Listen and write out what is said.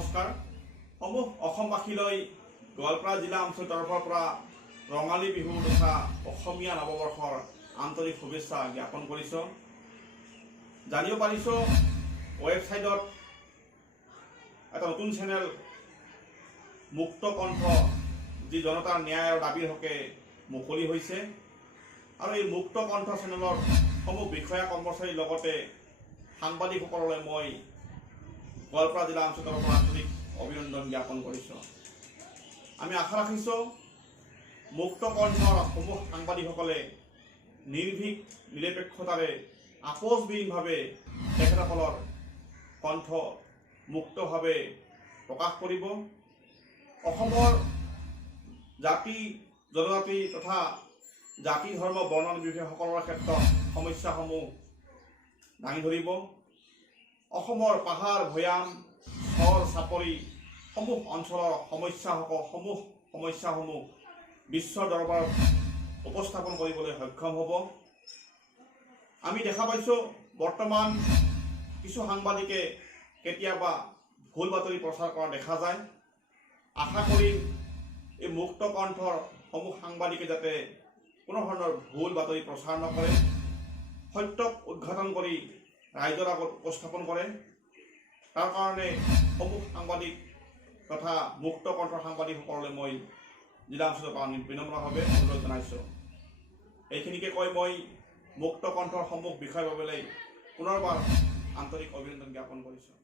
নমস্কাৰ। সমূহ অসমবাসীলৈ গোৱালপাৰা জিলা অঞ্চলৰ তৰফৰ পৰা ৰঙালী বিহু তথা অসমীয়া নৱবৰ্ষৰ আন্তৰিক শুভেচ্ছা জ্ঞাপন কৰিছোঁ। জানিব পাৰিছোঁ ৱেবছাইটত এটা নতুন চেনেল মুক্ত কণ্ঠ যি জনতাৰ ন্যায় আৰু দাবীৰ হকে মুকলি হৈছে আৰু এই মুক্ত কণ্ঠ চেনেলৰ সমূহ বিষয়া কৰ্মচাৰীৰ লগতে সাংবাদিকসকললৈ মই গোৱালপাৰা জিলা অঞ্চলৰ তৰফৰ আন্তৰিক অভিনন্দন জ্ঞাপন কৰিছোঁ। আমি আশা ৰাখিছোঁ মুক্ত কণ্ঠৰ সমূহ সাংবাদিকসকলে নিৰ্ভীক নিৰপেক্ষতাৰে আপোচবিহীনভাৱে তেখেতসকলৰ কণ্ঠ মুক্তভাৱে প্ৰকাশ কৰিব। অসমৰ জাতি জনজাতি তথা জাতি ধৰ্ম বৰ্ণ নিৰ্বিশেষসকলৰ ক্ষেত্ৰত সমস্যাসমূহ দাঙি ধৰিব। অসমৰ পাহাৰ ভৈয়াম চৰ চাপৰি সমূহ অঞ্চলৰ সমস্যাসমূহ বিশ্বৰ দৰবাৰত উপস্থাপন কৰিবলৈ সক্ষম হ'ব। আমি দেখা পাইছোঁ বৰ্তমান কিছু সাংবাদিকে কেতিয়াবা ভুল বাতৰি প্ৰচাৰ কৰা দেখা যায়। আশা কৰি এই মুক্ত কণ্ঠৰ সমূহ সাংবাদিকে যাতে কোনো ধৰণৰ ভুল বাতৰি প্ৰচাৰ নকৰে, সত্যক উদ্ঘাটন কৰি ৰাইজৰ আগত উপস্থাপন কৰে। তাৰ কাৰণে সমূহ সাংবাদিক তথা মুক্ত কণ্ঠৰ সাংবাদিকসকললৈ মই জিলা অঞ্চলৰ পৰা বিনম্ৰভাৱে অনুৰোধ জনাইছোঁ। এইখিনিকে কৈ মই মুক্ত কণ্ঠৰ সমূহ বিষয়ৰ বাবে পুনৰবাৰ আন্তৰিক অভিনন্দন জ্ঞাপন কৰিছোঁ।